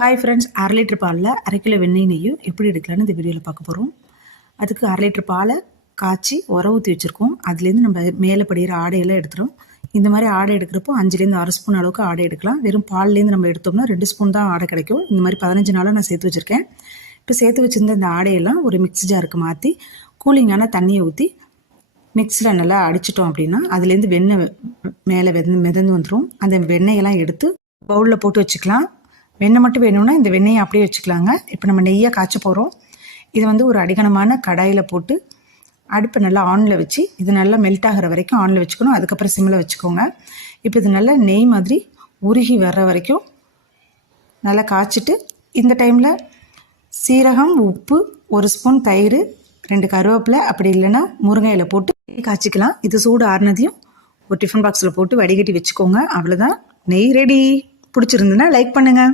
Hi friends, 1/2 litre பாலில் 1/2 kilo வெண்ணெய் நெய்யும் எப்படி எடுக்கலான்னு இந்த வீடியோவில் பார்க்க போகிறோம். அதுக்கு 1/2 லிட்டர் பாலை காய்ச்சி உர ஊற்றி வச்சுருக்கோம். அதுலேருந்து நம்ம மேலே படிகிற ஆடையெல்லாம் எடுத்துடும். இந்த மாதிரி ஆடை எடுக்கிறப்போ 5லேருந்து 6 ஸ்பூன் அளவுக்கு ஆடை எடுக்கலாம். வெறும் பால்லேருந்து நம்ம எடுத்தோம்னா 2 ஸ்பூன் தான் ஆடை கிடைக்கும். இந்த மாதிரி 15 நாளாக நான் சேர்த்து வச்சுருக்கேன். இப்போ சேர்த்து வச்சுருந்த இந்த ஆடையெல்லாம் ஒரு மிக்ஸி ஜாருக்கு மாற்றி கூலிங்கான தண்ணியை ஊற்றி மிக்ஸியில் நல்லா அடிச்சிட்டோம் அப்படின்னா அதுலேருந்து வெண்ணெய் மேலே மிதந்து வந்துடும். அந்த வெண்ணெயெல்லாம் எடுத்து பவுலில் போட்டு வச்சுக்கலாம். வெண்ணெய் மட்டும் வேணும்னா இந்த வெண்ணெயை அப்படியே வச்சுக்கலாங்க. இப்போ நம்ம நெய்யை காய்ச்ச போகிறோம். இது வந்து ஒரு அடிகனமான கடாயில் போட்டு அடுப்பை நல்லா ஆனில் வச்சு இது நல்லா மெல்ட் ஆகிற வரைக்கும் ஆனில் வச்சுக்கணும். அதுக்கப்புறம் சிம்மில் வச்சுக்கோங்க. இப்போ இது நல்லா நெய் மாதிரி உருகி வர்ற வரைக்கும் நல்லா காய்ச்சிட்டு இந்த டைமில் சீரகம், உப்பு, 1 ஸ்பூன் தயிர், 2 கருவேப்பிலை, அப்படி இல்லைன்னா முருங்கை இலை போட்டு காய்ச்சிக்கலாம். இது சூடு ஆறுனதையும் ஒரு டிஃபன் பாக்ஸில் போட்டு வடிகட்டி வச்சுக்கோங்க. அவ்வளோதான், நெய் ரெடி. பிடிச்சிருந்துன்னா லைக் பண்ணுங்கள்.